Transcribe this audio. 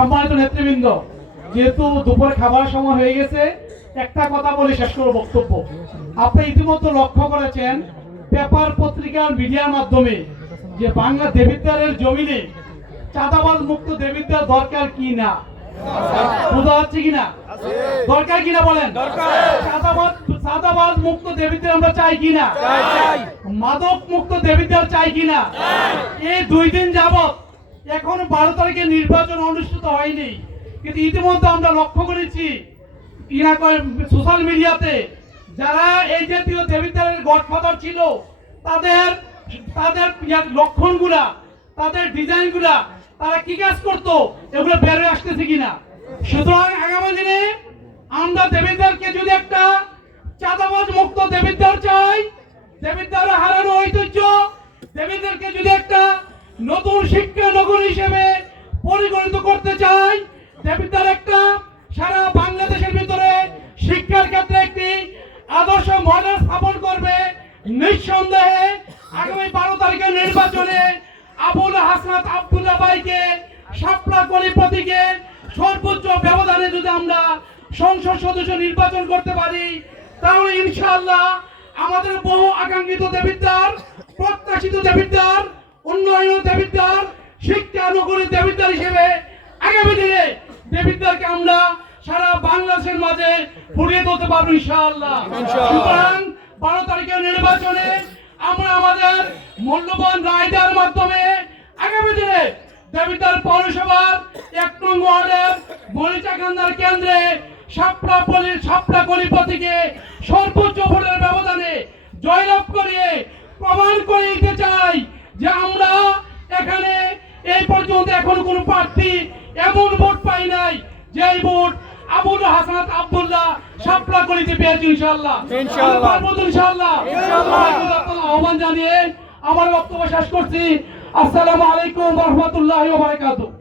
সম্মানিত নেতৃবৃন্দ, যেহেতু দুপুরে খাবার সময় হয়ে গেছে, একটা কথা বলে শেষ করব বক্তব্য। আপনি ইতিমধ্যে লক্ষ্য করেছেন পেপার পত্রিকার মিডিয়ার মাধ্যমে যে বাংলা দেবিদ্বারের জমিনে চাঁদাবাজ মুক্ত দেবিদ্বার দরকার কি না, বোঝা হচ্ছে কিনা? দরকার কিনা বলেন? চাঁদাবাজ মুক্ত দেবিদ্বার আমরা চাই কিনা? মাদক মুক্ত দেবিদ্বার চাই কিনা? এই 2 দিন যাবত এখন 12 তারিখে নির্বাচন অনুষ্ঠিত হয়নি, কিন্তু ইতিমধ্যে আমরা লক্ষ্য করেছি সোশ্যাল মিডিয়াতে যারা এই জাতীয় দেবিদ্বারের গডফাদার ছিল তাদের তাদের লক্ষণগুলা, তাদের ডিজাইনগুলা, তারা কি কাজ করতো এগুলো বের আসতেছে কিনা। সুতরাং আগামী দিনে আমরা দেবিদ্বারকে যদি একটা চাঁদাবাজ মুক্ত দেবিদ্বার চাই, দেবিদ্বার হারানো ঐতিহ্য, দেবিদ্বারকে যদি একটা নতুন শিক্ষা নগর হিসেবে পরিগণিত করতে চাই, দেবিদ্বার একটা সারা বাংলাদেশের ভিতরে শিক্ষার ক্ষেত্রে একটি আদর্শ মডেল স্থাপন করবে, নিঃসন্দেহে আগামী 12 তারিখের নির্বাচনে আবুল হাসনাত আব্দুল্লাহ ভাইকে শাপলা কলি প্রতীকে সর্বোচ্চ ব্যবধানে যদি আমরা সংসদ সদস্য নির্বাচন করতে পারি, তাহলে ইনশাআল্লাহ আমাদের বহু আকাঙ্ক্ষিত দেবিদ্বার, প্রত্যাশিত দেবিদ্বার, উন্নয়ন দেবিদ্বার, শিক্ষা নগরী দেবিদ্বার হিসেবে আগামী দিনে দেবিদ্বারকে আমরা সারা বাংলাদেশের মাঝে ফুটিয়ে তুলতে পারবো ইনশাআল্লাহ। সুতরাং 12 তারিখের নির্বাচনে আমরা আমাদের মূল্যবান রায় দেওয়ার মাধ্যমে আগামী দিনে দেবিদ্বার পৌরসভার 1 নং ওয়ার্ডের মরিচাকান্দার কেন্দ্রে শাপলা কলি প্রতীকে সর্বোচ্চ ভোটের ব্যবধানে জয়লাভ করিয়ে প্রমাণ করে দিতে চাই যে আমরা এখানে এই পর্যন্ত এখন কোন প্রার্থী এমন ভোট পাই নাই যেই ভোট আবুল হাসনাত আব্দুল্লাহ শাপলা কলিতে পেয়েছি ইনশাআল্লাহ। আহ্বান জানিয়ে আমার বক্তব্য শেষ করছি। আসসালামু আলাইকুম ওয়া রাহমাতুল্লাহি ওয়া বারাকাতুহু।